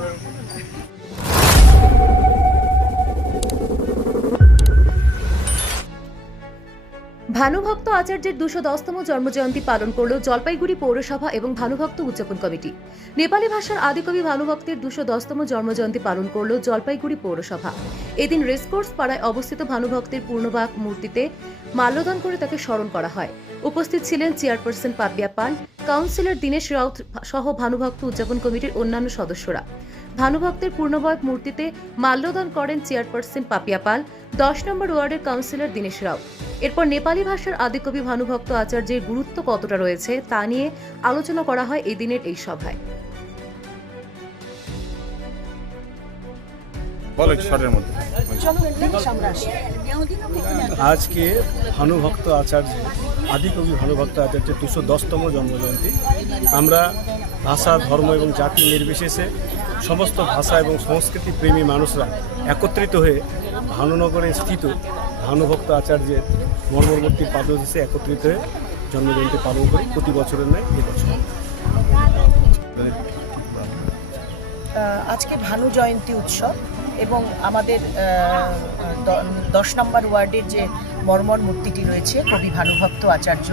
はい。ভানুভক্ত আচার্যের দুশো দশতম জন্মজয়ন্তী পালন করল জলপাইগুড়ি পৌরসভা এবং ভানুভক্ত উদযাপন কমিটি। নেপালি ভাষার আদিকবি ভানুভক্তের দুশো দশতম জন্মজয়ন্তী পালন করল জলপাইগুড়ি পৌরসভা। এদিন রেসকোর্স পাড়ায় অবস্থিত ভানুভক্তের পূর্ণবাগ মূর্তিতে মাল্যদান করে তাকে স্মরণ করা হয়। উপস্থিত ছিলেন চেয়ারপারসন পাপিয়া পান কাউন্সিলর দীনেশ রাউত সহ ভানুভক্ত উদযাপন কমিটির অন্যান্য সদস্যরা। ভানুভক্তের পূর্ণবয়ক মূর্তিতে মাল্যদান করেন চেয়ারপারসন পাপিয়া পাল, দশ নম্বর ওয়ার্ডের কাউন্সিলর দীনেশ রাও। এরপর নেপালি ভাষার আদিকবি ভানুভক্ত আচার্যের গুরুত্ব কতটা রয়েছে তা নিয়ে আলোচনা করা হয় এদিনের দিনের এই সভায়। বলো একটু শর্টের মধ্যে। আজকে ভানুভক্ত আচার্য আদিকবি ভানুভক্ত আচার্যের দুশো দশতম জন্মজয়ন্তী। আমরা ভাষা ধর্ম এবং জাতি নির্বিশেষে সমস্ত ভাষা এবং সংস্কৃতি প্রেমী মানুষরা একত্রিত হয়ে ভানুনগরে স্থিত ভানুভক্ত আচার্যের মর্মবর্তী পাদদেশে একত্রিত হয়ে জন্মজয়ন্তী পালন করি প্রতি বছরের ন্যায় এবছর আজকে ভানু জয়ন্তী উৎসব। এবং আমাদের দশ নম্বর ওয়ার্ডের যে মর্মর মূর্তিটি রয়েছে, কবি ভানুভক্ত আচার্য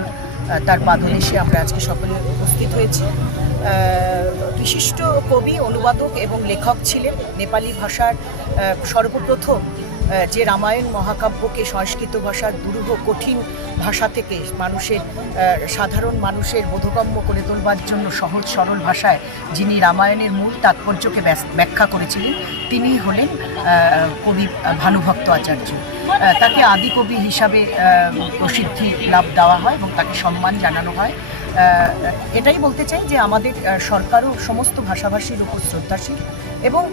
তার পাদদেশে আমরা আজকে সকলে উপস্থিত হয়েছি। বিশিষ্ট কবি, অনুবাদক এবং লেখক ছিলেন, নেপালি ভাষার সর্বপ্রথম যে রামায়ণ মহাকাব্যকে সংস্কৃত ভাষার দুরূহ কঠিন ভাষা থেকে মানুষের সাধারণ মানুষের বোধগম্য করে তোলবার জন্য সহজ সরল ভাষায় যিনি রামায়ণের মূল তাৎপর্যকে ব্যাখ্যা করেছিলেন, তিনি হলেন কবি ভানুভক্ত আচার্য। তাকে আদি কবি হিসাবে প্রসিদ্ধি লাভ দেওয়া হয় এবং তাকে সম্মান জানানো হয়। এটাই বলতে চাই যে আমাদের সরকারও সমস্ত ভাষাভাষীর উপর শ্রদ্ধাশীল এবং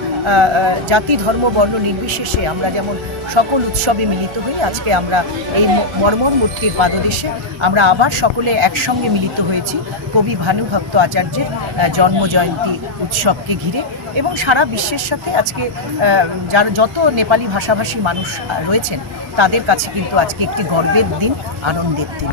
জাতি, ধর্ম, বর্ণ নির্বিশেষে আমরা যেমন সকল উৎসবে মিলিত হই, আজকে আমরা এই মর্মর মূর্তির পাদদেশে আমরা আবার সকলে একসঙ্গে মিলিত হয়েছি, কবি ভানুভক্ত আচার্যের জন্মজয়ন্তী উৎসবকে ঘিরে এবং সারা বিশ্বের সাথে আজকে যার যত নেপালি ভাষাভাষী মানুষ রয়েছেন, তাদের কাছে কিন্তু আজকে একটি গর্বের দিন, আনন্দের দিন।